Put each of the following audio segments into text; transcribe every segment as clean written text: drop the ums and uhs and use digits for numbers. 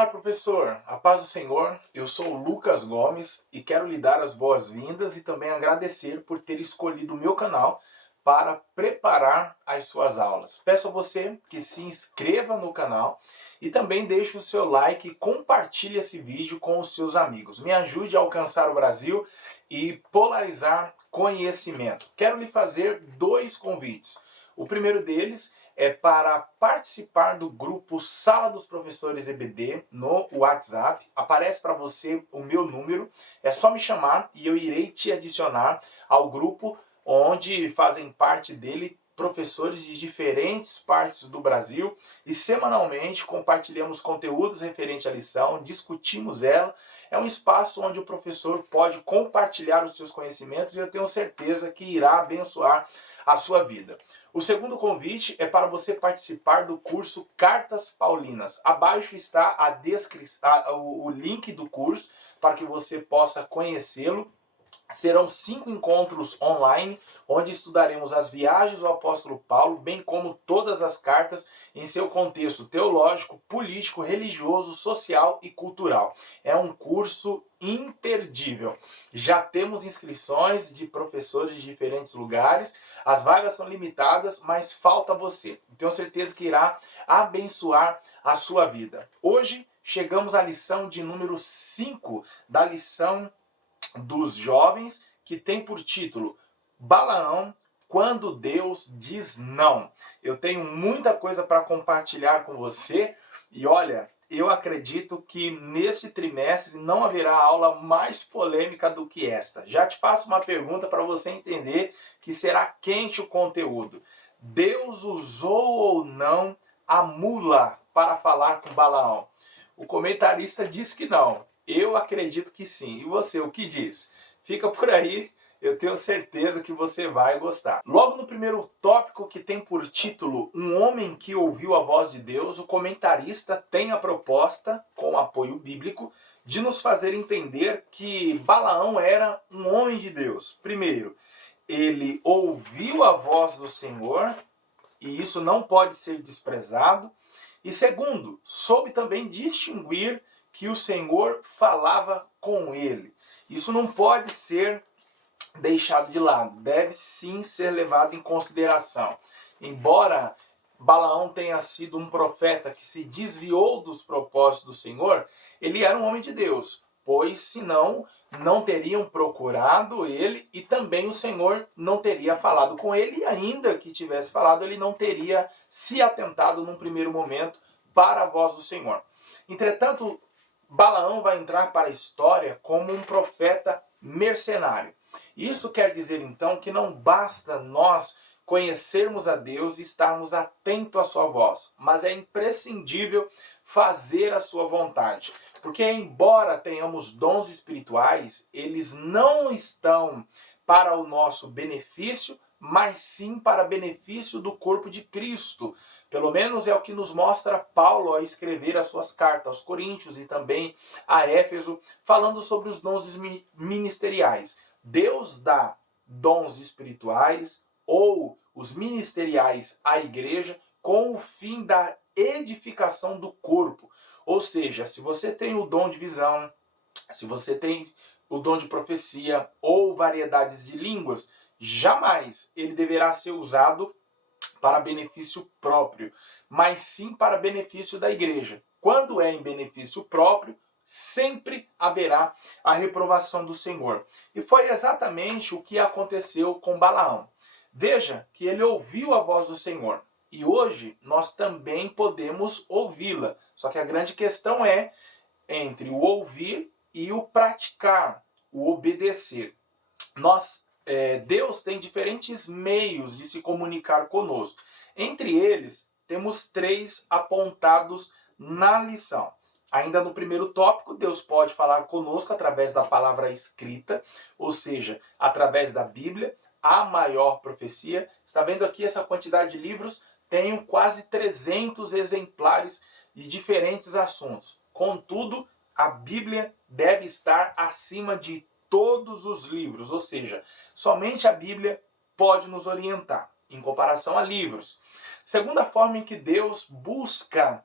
Olá, professor. A paz do Senhor. Eu sou o Lucas Gomes e quero lhe dar as boas-vindas e também agradecer por ter escolhido o meu canal para preparar as suas aulas. Peço a você que se inscreva no canal e também deixe o seu like e compartilhe esse vídeo com os seus amigos. Me ajude a alcançar o Brasil e polarizar conhecimento. Quero lhe fazer dois convites. O primeiro deles é para participar do grupo Sala dos Professores EBD no WhatsApp. Aparece para você o meu número, é só me chamar e eu irei te adicionar ao grupo onde fazem parte dele professores de diferentes partes do Brasil e semanalmente compartilhamos conteúdos referentes à lição, discutimos ela. É um espaço onde o professor pode compartilhar os seus conhecimentos e eu tenho certeza que irá abençoar a sua vida. O segundo convite é para você participar do curso Cartas Paulinas. Abaixo está o link do curso para que você possa conhecê-lo. Serão 5 encontros online, onde estudaremos as viagens do apóstolo Paulo, bem como todas as cartas em seu contexto teológico, político, religioso, social e cultural. É um curso imperdível. Já temos inscrições de professores de diferentes lugares, as vagas são limitadas, mas falta você. Tenho certeza que irá abençoar a sua vida. Hoje chegamos à lição de número 5 da lição dos jovens, que tem por título Balaão, quando Deus diz não. Eu tenho muita coisa para compartilhar com você e olha, eu acredito que neste trimestre não haverá aula mais polêmica do que esta. Já te faço uma pergunta para você entender que será quente o conteúdo. Deus usou ou não a mula para falar com Balaão? O comentarista diz que não. Eu acredito que sim. E você, o que diz? Fica por aí, eu tenho certeza que você vai gostar. Logo no primeiro tópico, que tem por título Um Homem que Ouviu a Voz de Deus, o comentarista tem a proposta, com apoio bíblico, de nos fazer entender que Balaão era um homem de Deus. Primeiro, ele ouviu a voz do Senhor, e isso não pode ser desprezado. E segundo, soube também distinguir que o Senhor falava com ele. Isso não pode ser deixado de lado, deve sim ser levado em consideração. Embora Balaão tenha sido um profeta que se desviou dos propósitos do Senhor, ele era um homem de Deus, pois senão não teriam procurado ele e também o Senhor não teria falado com ele, e ainda que tivesse falado, ele não teria se atentado num primeiro momento para a voz do Senhor. Entretanto, Balaão vai entrar para a história como um profeta mercenário. Isso quer dizer então que não basta nós conhecermos a Deus e estarmos atentos à sua voz, mas é imprescindível fazer a sua vontade. Porque embora tenhamos dons espirituais, eles não estão para o nosso benefício, mas sim para benefício do corpo de Cristo. Pelo menos é o que nos mostra Paulo ao escrever as suas cartas aos Coríntios e também a Éfeso, falando sobre os dons ministeriais. Deus dá dons espirituais ou os ministeriais à igreja com o fim da edificação do corpo. Ou seja, se você tem o dom de visão, se você tem o dom de profecia ou variedades de línguas, jamais ele deverá ser usado para benefício próprio, mas sim para benefício da igreja. Quando é em benefício próprio, sempre haverá a reprovação do Senhor. E foi exatamente o que aconteceu com Balaão. Veja que ele ouviu a voz do Senhor. E hoje nós também podemos ouvi-la. Só que a grande questão é entre o ouvir e o praticar, o obedecer. Deus tem diferentes meios de se comunicar conosco. Entre eles, temos 3 apontados na lição. Ainda no primeiro tópico, Deus pode falar conosco através da palavra escrita, ou seja, através da Bíblia, a maior profecia. Está vendo aqui essa quantidade de livros? Tenho quase 300 exemplares de diferentes assuntos. Contudo, a Bíblia deve estar acima de todos os livros, ou seja, somente a Bíblia pode nos orientar, em comparação a livros. Segunda forma em que Deus busca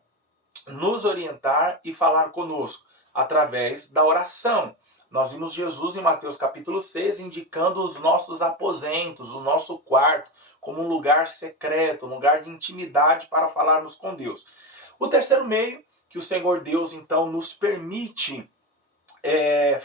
nos orientar e falar conosco através da oração. Nós vimos Jesus em Mateus capítulo 6 indicando os nossos aposentos, o nosso quarto, como um lugar secreto, um lugar de intimidade para falarmos com Deus. O terceiro meio que o Senhor Deus então nos permite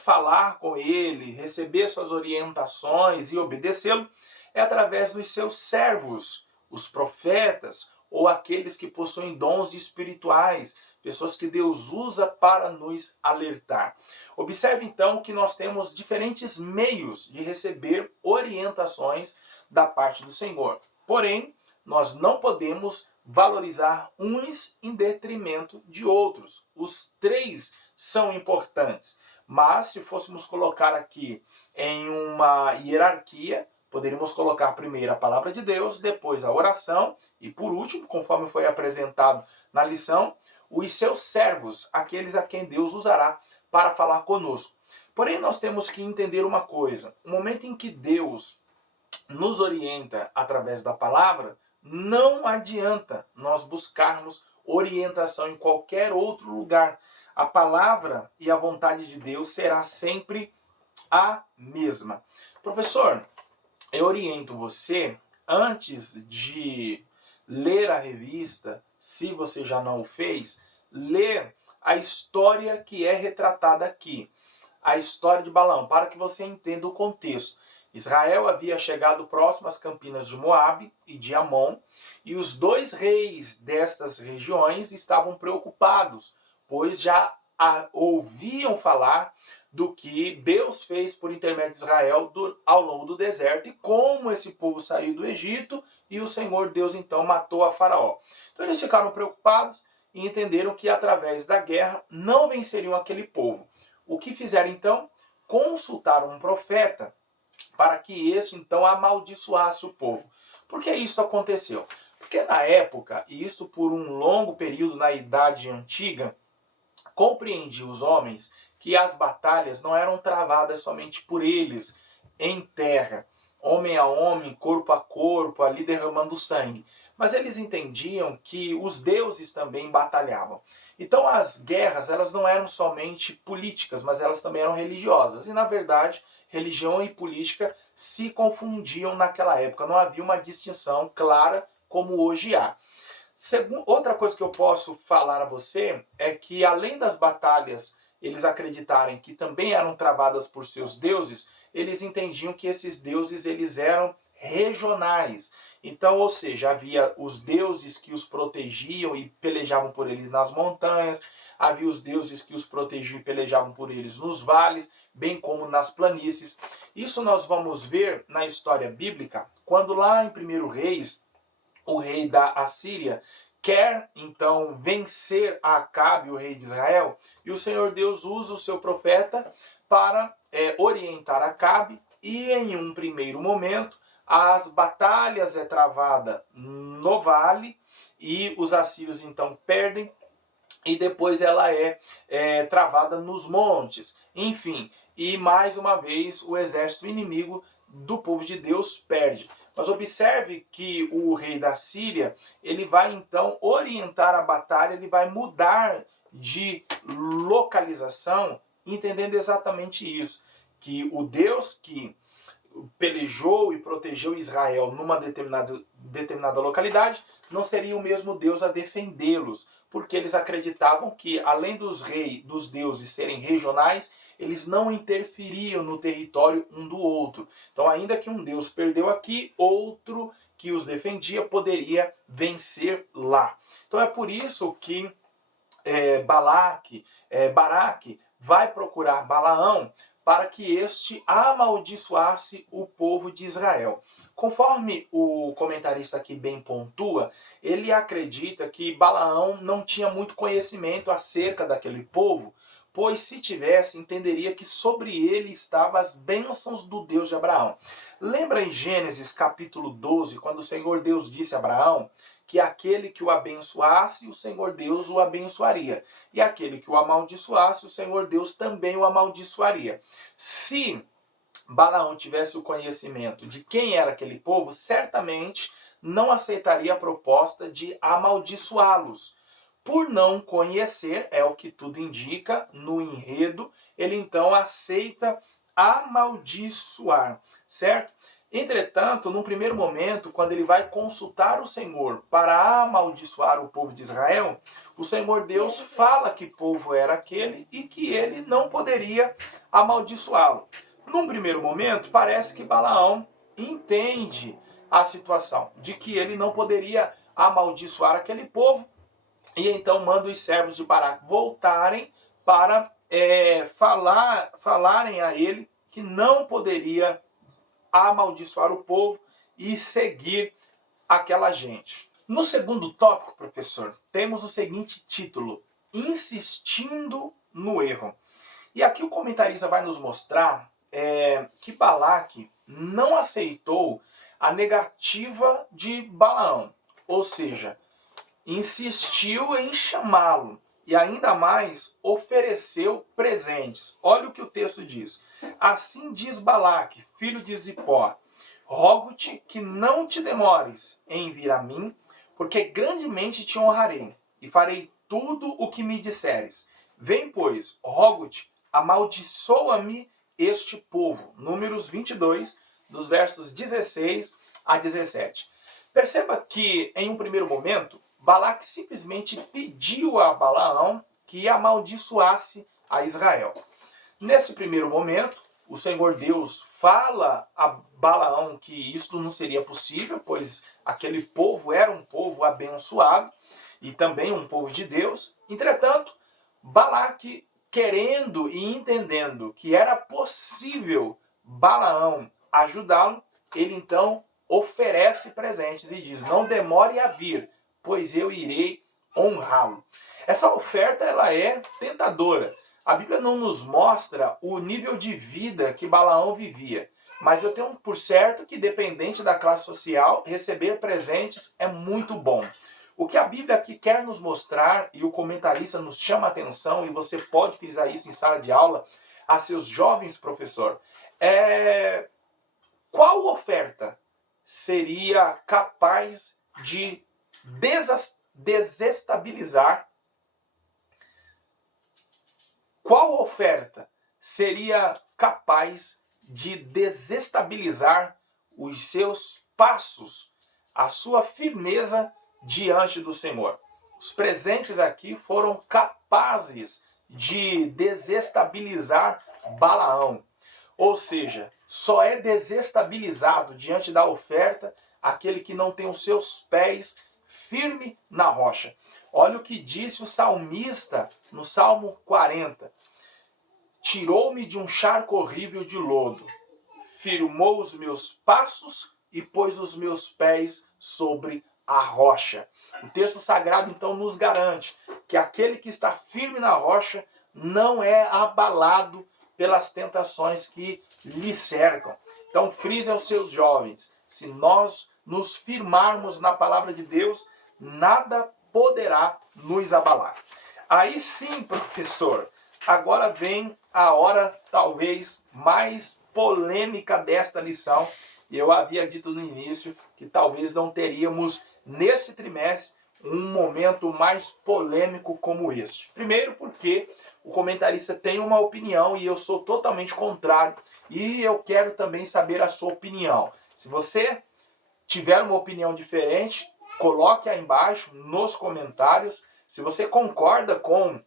falar com Ele, receber suas orientações e obedecê-lo é através dos seus servos, os profetas, ou aqueles que possuem dons espirituais, pessoas que Deus usa para nos alertar. Observe então que nós temos diferentes meios de receber orientações da parte do Senhor. Porém, nós não podemos valorizar uns em detrimento de outros. Os três são importantes. Mas se fôssemos colocar aqui em uma hierarquia, poderíamos colocar primeiro a palavra de Deus, depois a oração e por último, conforme foi apresentado na lição, os seus servos, aqueles a quem Deus usará para falar conosco. Porém, nós temos que entender uma coisa: o momento em que Deus nos orienta através da palavra, não adianta nós buscarmos orientação em qualquer outro lugar. A palavra e a vontade de Deus será sempre a mesma. Professor, eu oriento você, antes de ler a revista, se você já não o fez, ler a história que é retratada aqui, a história de Balaão, para que você entenda o contexto. Israel havia chegado próximo às campinas de Moabe e de Amon, e os dois reis destas regiões estavam preocupados, pois já ouviam falar do que Deus fez por intermédio de Israel ao longo do deserto e como esse povo saiu do Egito e o Senhor Deus então matou a Faraó. Então eles ficaram preocupados e entenderam que através da guerra não venceriam aquele povo. O que fizeram então? Consultaram um profeta para que este então amaldiçoasse o povo. Por que isso aconteceu? Porque na época, e isto por um longo período na Idade Antiga, compreendia os homens que as batalhas não eram travadas somente por eles em terra, homem a homem, corpo a corpo, ali derramando sangue. Mas eles entendiam que os deuses também batalhavam. Então as guerras, elas não eram somente políticas, mas elas também eram religiosas. E na verdade, religião e política se confundiam naquela época. Não havia uma distinção clara como hoje há. Outra coisa que eu posso falar a você é que além das batalhas eles acreditarem que também eram travadas por seus deuses, eles entendiam que esses deuses eles eram regionais. Então, ou seja, havia os deuses que os protegiam e pelejavam por eles nas montanhas, havia os deuses que os protegiam e pelejavam por eles nos vales, bem como nas planícies. Isso nós vamos ver na história bíblica, quando lá em 1 Reis, o rei da Assíria quer então vencer Acabe, o rei de Israel, e o Senhor Deus usa o seu profeta para orientar Acabe, e em um primeiro momento as batalhas é travada no vale e os assírios então perdem, e depois ela é travada nos montes, enfim, e mais uma vez o exército inimigo do povo de Deus perde. Mas observe que o rei da Síria, ele vai então orientar a batalha, ele vai mudar de localização, entendendo exatamente isso, que o Deus que pelejou e protegeu Israel numa determinada localidade, não seria o mesmo Deus a defendê-los, porque eles acreditavam que, além dos deuses serem regionais, eles não interferiam no território um do outro. Então, ainda que um Deus perdeu aqui, outro que os defendia poderia vencer lá. Então, é por isso que Baraque vai procurar Balaão para que este amaldiçoasse o povo de Israel. Conforme o comentarista aqui bem pontua, ele acredita que Balaão não tinha muito conhecimento acerca daquele povo, pois se tivesse, entenderia que sobre ele estavam as bênçãos do Deus de Abraão. Lembra em Gênesis capítulo 12, quando o Senhor Deus disse a Abraão que aquele que o abençoasse, o Senhor Deus o abençoaria. E aquele que o amaldiçoasse, o Senhor Deus também o amaldiçoaria. Se Balaão tivesse o conhecimento de quem era aquele povo, certamente não aceitaria a proposta de amaldiçoá-los. Por não conhecer, é o que tudo indica no enredo, ele então aceita amaldiçoar, certo? Entretanto, num primeiro momento, quando ele vai consultar o Senhor para amaldiçoar o povo de Israel, o Senhor Deus fala que povo era aquele e que ele não poderia amaldiçoá-lo. Num primeiro momento, parece que Balaão entende a situação, de que ele não poderia amaldiçoar aquele povo, e então manda os servos de Balaque voltarem para falarem a ele que não poderia amaldiçoar o povo e seguir aquela gente. No segundo tópico, professor, temos o seguinte título: Insistindo no erro. E aqui o comentarista vai nos mostrar que Balaque não aceitou a negativa de Balaão, ou seja, insistiu em chamá-lo e ainda mais ofereceu presentes. Olha o que o texto diz. Assim diz Balaque, filho de Zipó: rogo-te que não te demores em vir a mim, porque grandemente te honrarei e farei tudo o que me disseres. Vem, pois, rogo-te, amaldiçoa-me este povo. Números 22, dos versos 16 a 17. Perceba que, em um primeiro momento, Balaque simplesmente pediu a Balaão que amaldiçoasse a Israel. Nesse primeiro momento, o Senhor Deus fala a Balaão que isto não seria possível, pois aquele povo era um povo abençoado e também um povo de Deus. Entretanto, Balaque, querendo e entendendo que era possível Balaão ajudá-lo, ele então oferece presentes e diz: não demore a vir, pois eu irei honrá-lo. Essa oferta ela é tentadora. A Bíblia não nos mostra o nível de vida que Balaão vivia, mas eu tenho por certo que, dependente da classe social, receber presentes é muito bom. O que a Bíblia aqui quer nos mostrar, e o comentarista nos chama a atenção, e você pode frisar isso em sala de aula a seus jovens, professor, qual oferta seria capaz de desestabilizar? Qual oferta seria capaz de desestabilizar os seus passos, a sua firmeza diante do Senhor? Os presentes aqui foram capazes de desestabilizar Balaão. Ou seja, só é desestabilizado diante da oferta aquele que não tem os seus pés firme na rocha. Olha o que disse o salmista no Salmo 40. Tirou-me de um charco horrível de lodo, firmou os meus passos e pôs os meus pés sobre a rocha. O texto sagrado então nos garante que aquele que está firme na rocha não é abalado pelas tentações que lhe cercam. Então frise aos seus jovens: se nós nos firmarmos na palavra de Deus, nada poderá nos abalar. Aí sim, professor, agora vem a hora talvez mais polêmica desta lição. E eu havia dito no início que talvez não teríamos neste trimestre um momento mais polêmico como este. Primeiro porque o comentarista tem uma opinião e eu sou totalmente contrário, e eu quero também saber a sua opinião. Se você tiver uma opinião diferente, coloque aí embaixo nos comentários. Se você concorda com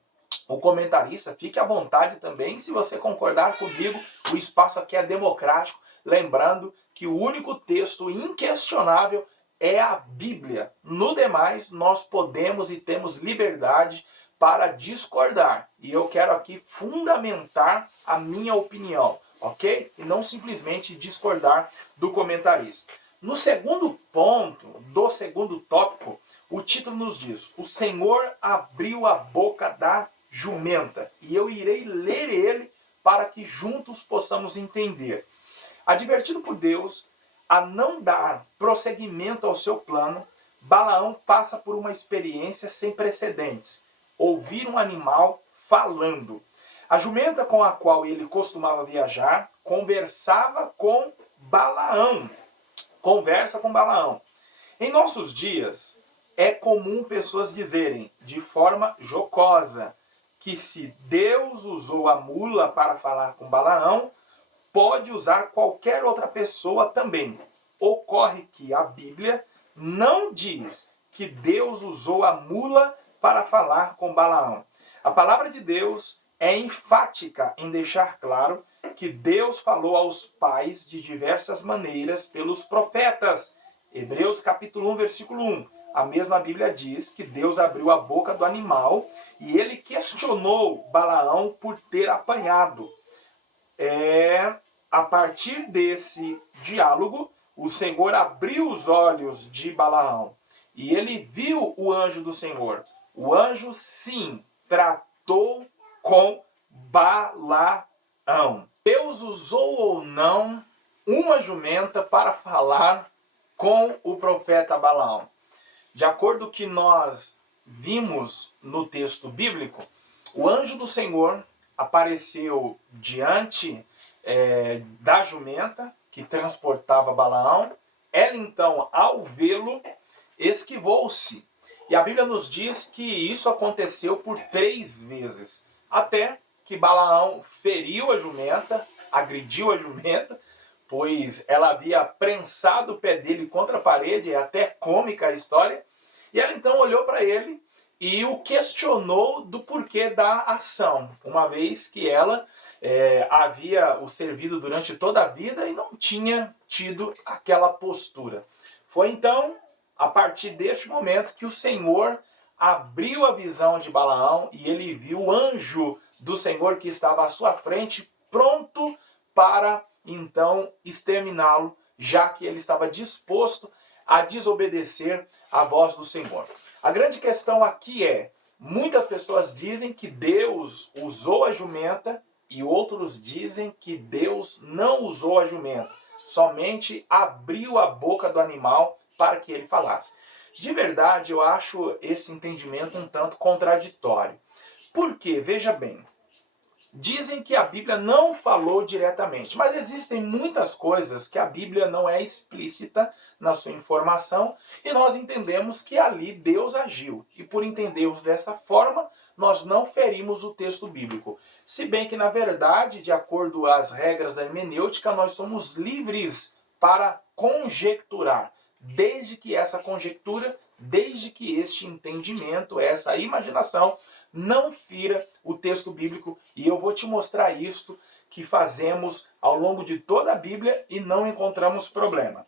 o comentarista, fique à vontade também. Se você concordar comigo, o espaço aqui é democrático. Lembrando que o único texto inquestionável é a Bíblia. No demais, nós podemos e temos liberdade para discordar. E eu quero aqui fundamentar a minha opinião, ok? E não simplesmente discordar do comentarista. No segundo ponto, do segundo tópico, o título nos diz: o Senhor abriu a boca da jumenta, e eu irei ler ele para que juntos possamos entender. Advertido por Deus a não dar prosseguimento ao seu plano, Balaão passa por uma experiência sem precedentes: ouvir um animal falando. A jumenta com a qual ele costumava viajar conversa com Balaão. Em nossos dias, é comum pessoas dizerem, de forma jocosa, que se Deus usou a mula para falar com Balaão, pode usar qualquer outra pessoa também. Ocorre que a Bíblia não diz que Deus usou a mula para falar com Balaão. A palavra de Deus é enfática em deixar claro que Deus falou aos pais de diversas maneiras pelos profetas. Hebreus capítulo 1, versículo 1. A mesma Bíblia diz que Deus abriu a boca do animal e ele questionou Balaão por ter apanhado. A partir desse diálogo, o Senhor abriu os olhos de Balaão e ele viu o anjo do Senhor. O anjo, sim, tratou com Balaão. Deus usou ou não uma jumenta para falar com o profeta Balaão? De acordo com o que nós vimos no texto bíblico, o anjo do Senhor apareceu diante da jumenta que transportava Balaão. Ela então, ao vê-lo, esquivou-se. E a Bíblia nos diz que isso aconteceu por 3 vezes, até que Balaão feriu a jumenta, agrediu a jumenta, pois ela havia prensado o pé dele contra a parede, é até cômica a história, e ela então olhou para ele e o questionou do porquê da ação, uma vez que ela havia o servido durante toda a vida e não tinha tido aquela postura. Foi então, a partir deste momento, que o Senhor abriu a visão de Balaão e ele viu o anjo do Senhor que estava à sua frente, pronto para então exterminá-lo, já que ele estava disposto a desobedecer à voz do Senhor. A grande questão aqui é, muitas pessoas dizem que Deus usou a jumenta e outros dizem que Deus não usou a jumenta, somente abriu a boca do animal para que ele falasse. De verdade, eu acho esse entendimento um tanto contraditório. Por quê? Veja bem, dizem que a Bíblia não falou diretamente, mas existem muitas coisas que a Bíblia não é explícita na sua informação e nós entendemos que ali Deus agiu. E por entendermos dessa forma, nós não ferimos o texto bíblico. Se bem que, na verdade, de acordo às regras da hermenêutica, nós somos livres para conjecturar, desde que essa conjectura, desde que este entendimento, essa imaginação, não fira o texto bíblico, e eu vou te mostrar isto que fazemos ao longo de toda a Bíblia e não encontramos problema.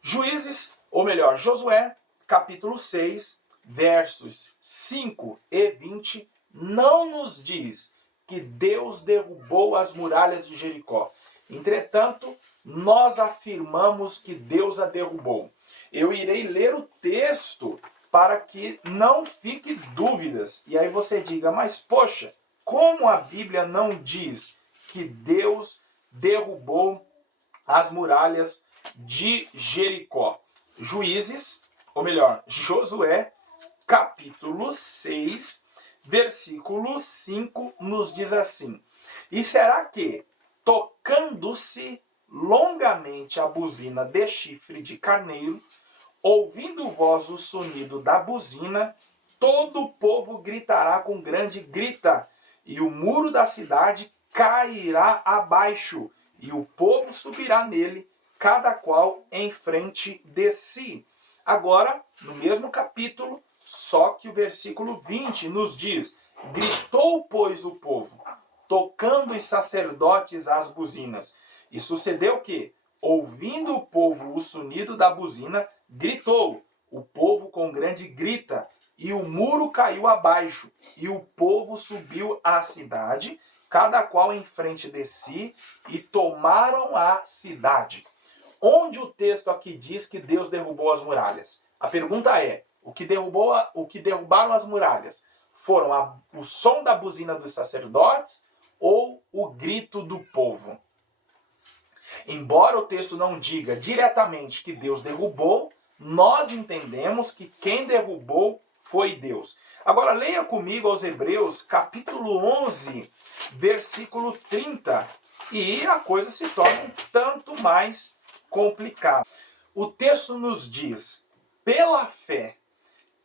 Juízes, ou melhor, Josué, capítulo 6, versos 5 e 20, não nos diz que Deus derrubou as muralhas de Jericó. Entretanto, nós afirmamos que Deus a derrubou. Eu irei ler o texto para que não fique dúvidas. E aí você diga, mas poxa, como a Bíblia não diz que Deus derrubou as muralhas de Jericó? Juízes, ou melhor, Josué, capítulo 6, versículo 5, nos diz assim: E será que, tocando-se longamente a buzina de chifre de carneiro, ouvindo voz o sonido da buzina, todo o povo gritará com grande grita, e o muro da cidade cairá abaixo, e o povo subirá nele, cada qual em frente de si. Agora, no mesmo capítulo, só que o versículo 20 nos diz: Gritou, pois, o povo, tocando os sacerdotes as buzinas. E sucedeu que, ouvindo o povo o sonido da buzina, gritou, o povo com grande grita, e o muro caiu abaixo, e o povo subiu à cidade, cada qual em frente de si, e tomaram a cidade. Onde o texto aqui diz que Deus derrubou as muralhas? A pergunta é, o que derrubaram as muralhas? Foram o som da buzina dos sacerdotes ou o grito do povo? Embora o texto não diga diretamente que Deus derrubou, nós entendemos que quem derrubou foi Deus. Agora leia comigo aos Hebreus, capítulo 11, versículo 30, e a coisa se torna um tanto mais complicada. O texto nos diz, pela fé,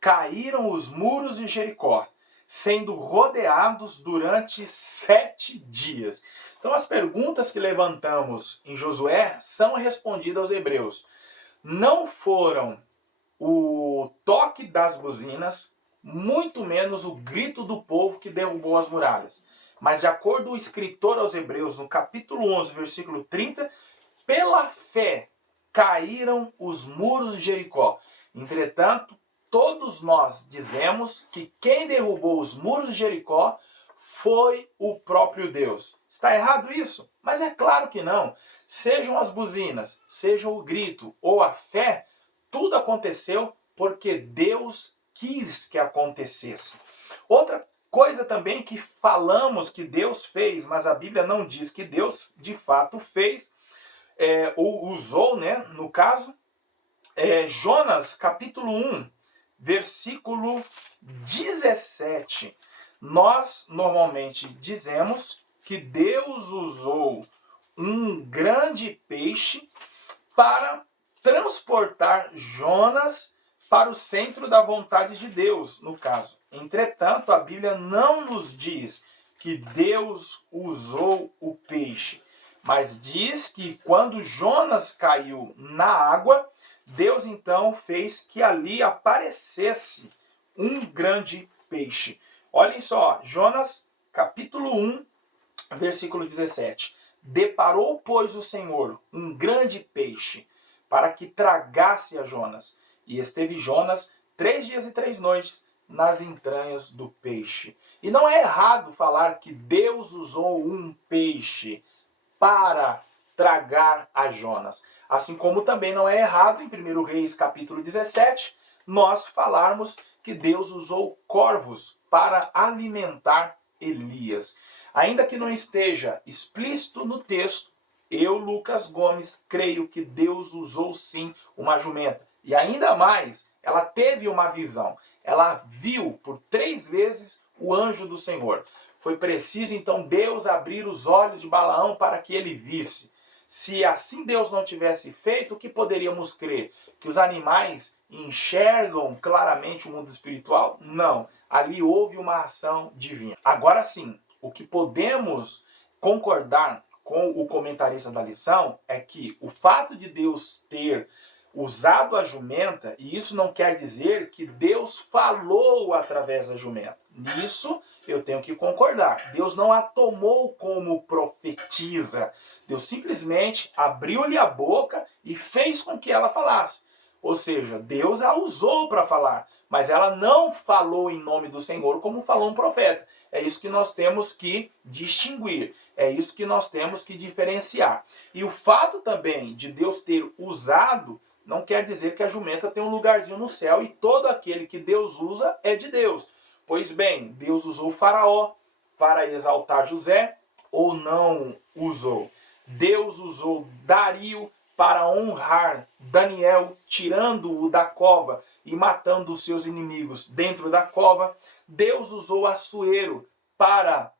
caíram os muros de Jericó, sendo rodeados durante 7 dias. Então as perguntas que levantamos em Josué são respondidas aos hebreus. Não foram o toque das buzinas, muito menos o grito do povo que derrubou as muralhas. Mas de acordo com o escritor aos hebreus, no capítulo 11, versículo 30, pela fé caíram os muros de Jericó. Entretanto, todos nós dizemos que quem derrubou os muros de Jericó foi o próprio Deus. Está errado isso? Mas é claro que não. Sejam as buzinas, seja o grito ou a fé, tudo aconteceu porque Deus quis que acontecesse. Outra coisa também que falamos que Deus fez, mas a Bíblia não diz que Deus de fato fez, ou usou, né, no caso, Jonas capítulo 1, versículo 17. Nós normalmente dizemos que Deus usou um grande peixe para transportar Jonas para o centro da vontade de Deus, no caso. Entretanto, a Bíblia não nos diz que Deus usou o peixe, mas diz que quando Jonas caiu na água, Deus então fez que ali aparecesse um grande peixe. Olhem só, Jonas capítulo 1, versículo 17. Deparou, pois, o Senhor um grande peixe para que tragasse a Jonas. E esteve Jonas 3 dias e 3 noites nas entranhas do peixe. E não é errado falar que Deus usou um peixe para tragar a Jonas. Assim como também não é errado, em 1 Reis capítulo 17, nós falarmos que Deus usou corvos para alimentar Elias. Ainda que não esteja explícito no texto, eu, Lucas Gomes, creio que Deus usou sim uma jumenta. E ainda mais, ela teve uma visão. Ela viu por 3 vezes o anjo do Senhor. Foi preciso então Deus abrir os olhos de Balaão para que ele visse. Se assim Deus não tivesse feito, o que poderíamos crer? Que os animais enxergam claramente o mundo espiritual? Não. Ali houve uma ação divina. Agora sim, o que podemos concordar com o comentarista da lição é que o fato de Deus ter usado a jumenta, e isso não quer dizer que Deus falou através da jumenta. Nisso eu tenho que concordar. Deus não a tomou como profetisa. Deus simplesmente abriu-lhe a boca e fez com que ela falasse. Ou seja, Deus a usou para falar, mas ela não falou em nome do Senhor como falou um profeta. É isso que nós temos que distinguir. É isso que nós temos que diferenciar. E o fato também de Deus ter usado não quer dizer que a jumenta tem um lugarzinho no céu e todo aquele que Deus usa é de Deus. Pois bem, Deus usou Faraó para exaltar José ou não usou? Deus usou Dario para honrar Daniel, tirando-o da cova e matando os seus inimigos dentro da cova. Deus usou Assuero para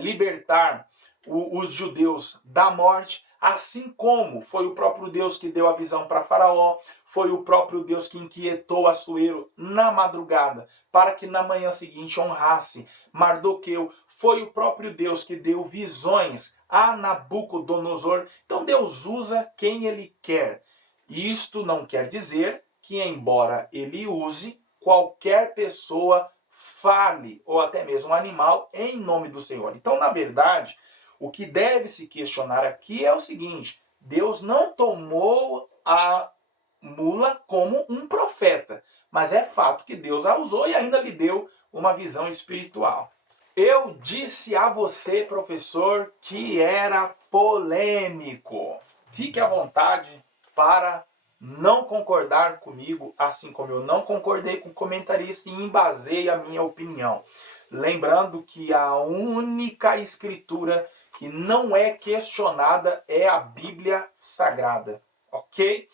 libertar os judeus da morte. Assim como foi o próprio Deus que deu a visão para Faraó, foi o próprio Deus que inquietou Assuero na madrugada, para que na manhã seguinte honrasse Mardoqueu, foi o próprio Deus que deu visões a Nabucodonosor. Então Deus usa quem ele quer. Isto não quer dizer que, embora ele use, qualquer pessoa fale, ou até mesmo um animal, em nome do Senhor. Então, na verdade, o que deve se questionar aqui é o seguinte: Deus não tomou a mula como um profeta, mas é fato que Deus a usou e ainda lhe deu uma visão espiritual. Eu disse a você, professor, que era polêmico. Fique à vontade para não concordar comigo, assim como eu não concordei com o comentarista e embasei a minha opinião. Lembrando que a única escritura que não é questionada é a Bíblia Sagrada, ok?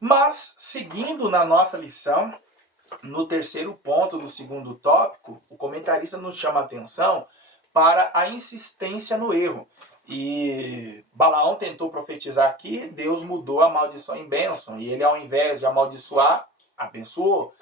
Mas, seguindo na nossa lição, no terceiro ponto, no segundo tópico, o comentarista nos chama a atenção para a insistência no erro. E Balaão tentou profetizar aqui, Deus mudou a maldição em bênção, e ele, ao invés de amaldiçoar, abençoou.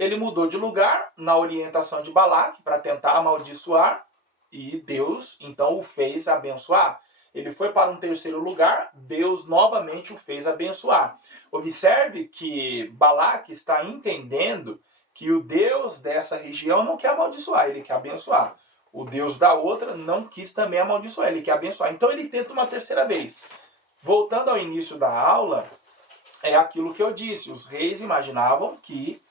Ele mudou de lugar na orientação de Balaque para tentar amaldiçoar e Deus então o fez abençoar. Ele foi para um terceiro lugar, Deus novamente o fez abençoar. Observe que Balaque está entendendo que o Deus dessa região não quer amaldiçoar, ele quer abençoar. O Deus da outra não quis também amaldiçoar, ele quer abençoar. Então ele tenta uma terceira vez. Voltando ao início da aula, é aquilo que eu disse. Os reis imaginavam que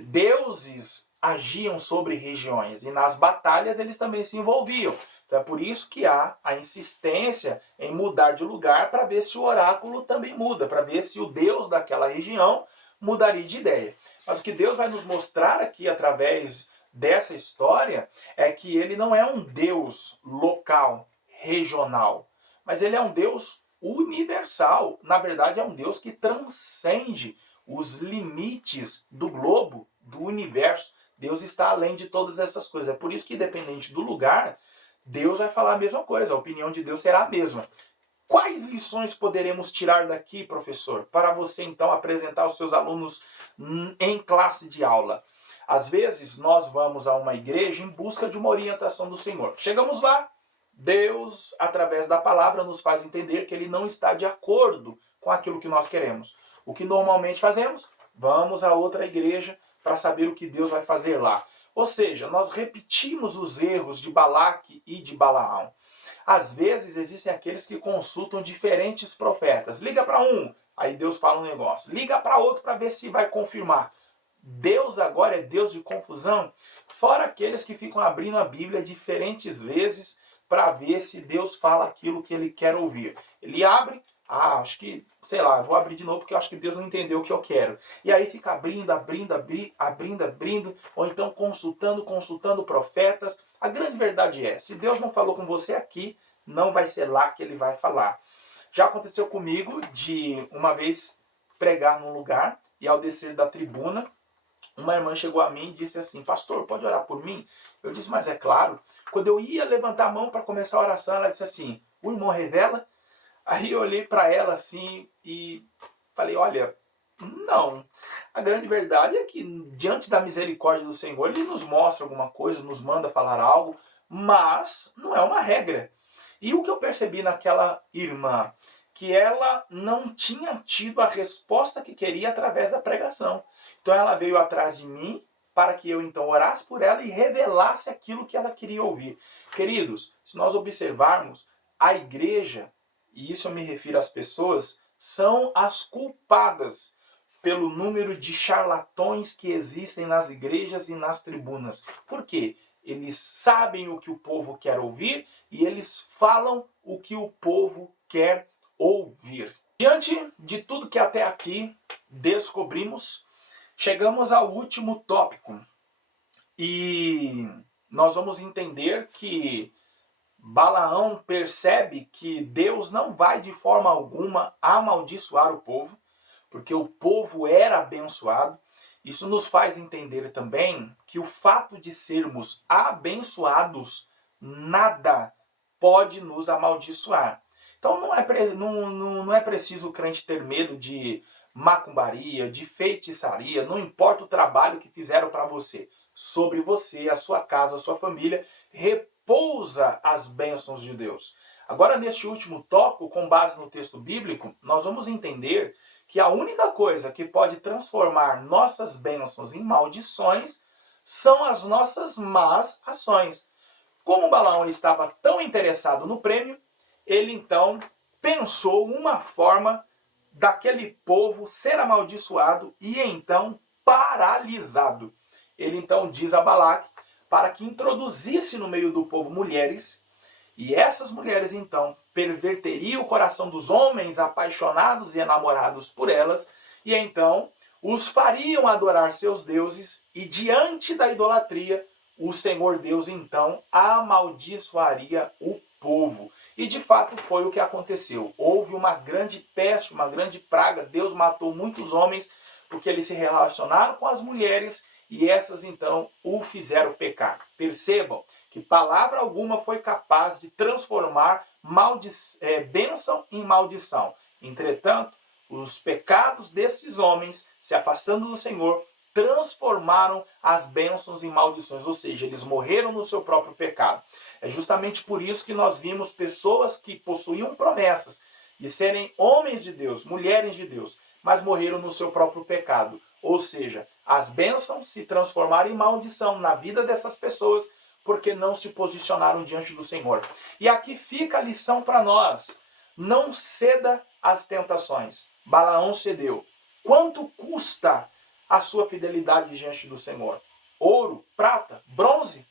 deuses agiam sobre regiões e nas batalhas eles também se envolviam. Então é por isso que há a insistência em mudar de lugar para ver se o oráculo também muda, para ver se o Deus daquela região mudaria de ideia. Mas o que Deus vai nos mostrar aqui através dessa história é que ele não é um Deus local, regional, mas ele é um Deus universal. Na verdade, é um Deus que transcende os limites do globo, do universo. Deus está além de todas essas coisas. É por isso que, independente do lugar, Deus vai falar a mesma coisa. A opinião de Deus será a mesma. Quais lições poderemos tirar daqui, professor, para você então apresentar aos seus alunos em classe de aula? Às vezes nós vamos a uma igreja em busca de uma orientação do Senhor. Chegamos lá, Deus, através da palavra, nos faz entender que ele não está de acordo com aquilo que nós queremos. O que normalmente fazemos? Vamos a outra igreja para saber o que Deus vai fazer lá. Ou seja, nós repetimos os erros de Balaque e de Balaão. Às vezes existem aqueles que consultam diferentes profetas. Liga para um, aí Deus fala um negócio. Liga para outro para ver se vai confirmar. Deus agora é Deus de confusão. Fora aqueles que ficam abrindo a Bíblia diferentes vezes para ver se Deus fala aquilo que ele quer ouvir. Ele abre, acho que, sei lá, vou abrir de novo porque eu acho que Deus não entendeu o que eu quero. E aí fica abrindo, ou então consultando profetas. A grande verdade é, se Deus não falou com você aqui, não vai ser lá que ele vai falar. Já aconteceu comigo de uma vez pregar num lugar e ao descer da tribuna, uma irmã chegou a mim e disse assim: pastor, pode orar por mim? Eu disse, mas é claro. Quando eu ia levantar a mão para começar a oração, ela disse assim: o irmão revela? Aí eu olhei para ela assim e falei, olha, não. A grande verdade é que diante da misericórdia do Senhor, ele nos mostra alguma coisa, nos manda falar algo, mas não é uma regra. E o que eu percebi naquela irmã? Que ela não tinha tido a resposta que queria através da pregação. Então ela veio atrás de mim para que eu então orasse por ela e revelasse aquilo que ela queria ouvir. Queridos, se nós observarmos, a igreja, e isso eu me refiro às pessoas, são as culpadas pelo número de charlatões que existem nas igrejas e nas tribunas. Por quê? Eles sabem o que o povo quer ouvir e eles falam o que o povo quer ouvir. Diante de tudo que até aqui descobrimos, chegamos ao último tópico. E nós vamos entender que Balaão percebe que Deus não vai de forma alguma amaldiçoar o povo, porque o povo era abençoado. Isso nos faz entender também que o fato de sermos abençoados nada pode nos amaldiçoar. Então não é preciso o crente ter medo de macumbaria, de feitiçaria, não importa o trabalho que fizeram para você. Sobre você, a sua casa, a sua família, repousa as bênçãos de Deus. Agora, neste último tópico, com base no texto bíblico, nós vamos entender que a única coisa que pode transformar nossas bênçãos em maldições são as nossas más ações. Como Balaão estava tão interessado no prêmio, ele então pensou uma forma daquele povo ser amaldiçoado e então paralisado. Ele então diz a Balaque para que introduzisse no meio do povo mulheres, e essas mulheres então perverteriam o coração dos homens apaixonados e enamorados por elas, e então os fariam adorar seus deuses, e diante da idolatria, o Senhor Deus então amaldiçoaria o povo. E de fato foi o que aconteceu. Houve uma grande peste, uma grande praga. Deus matou muitos homens porque eles se relacionaram com as mulheres e essas então o fizeram pecar. Percebam que palavra alguma foi capaz de transformar bênção em maldição. Entretanto, os pecados desses homens, se afastando do Senhor, transformaram as bênçãos em maldições, ou seja, eles morreram no seu próprio pecado. É justamente por isso que nós vimos pessoas que possuíam promessas de serem homens de Deus, mulheres de Deus, mas morreram no seu próprio pecado. Ou seja, as bênçãos se transformaram em maldição na vida dessas pessoas porque não se posicionaram diante do Senhor. E aqui fica a lição para nós. Não ceda às tentações. Balaão cedeu. Quanto custa a sua fidelidade diante do Senhor? Ouro, prata, bronze?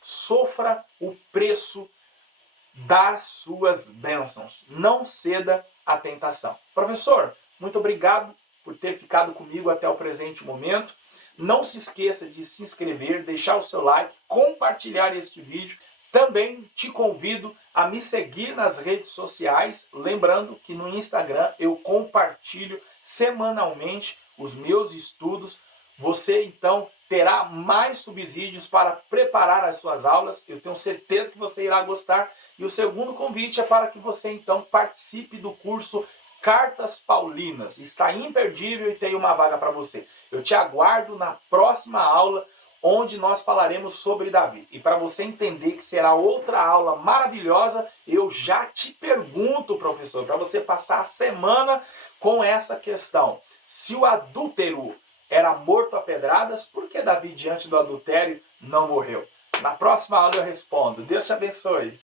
Sofra o preço das suas bênçãos. Não ceda à tentação. Professor, muito obrigado por ter ficado comigo até o presente momento. Não se esqueça de se inscrever, deixar o seu like, compartilhar este vídeo. Também te convido a me seguir nas redes sociais. Lembrando que no Instagram eu compartilho semanalmente os meus estudos. Você então terá mais subsídios para preparar as suas aulas. Eu tenho certeza que você irá gostar. E o segundo convite é para que você então participe do curso Cartas Paulinas. Está imperdível e tem uma vaga para você. Eu te aguardo na próxima aula, onde nós falaremos sobre Davi. E para você entender que será outra aula maravilhosa, eu já te pergunto, professor, para você passar a semana com essa questão. Se o adúltero era morto a pedradas, por que Davi, diante do adultério, não morreu? Na próxima aula eu respondo. Deus te abençoe.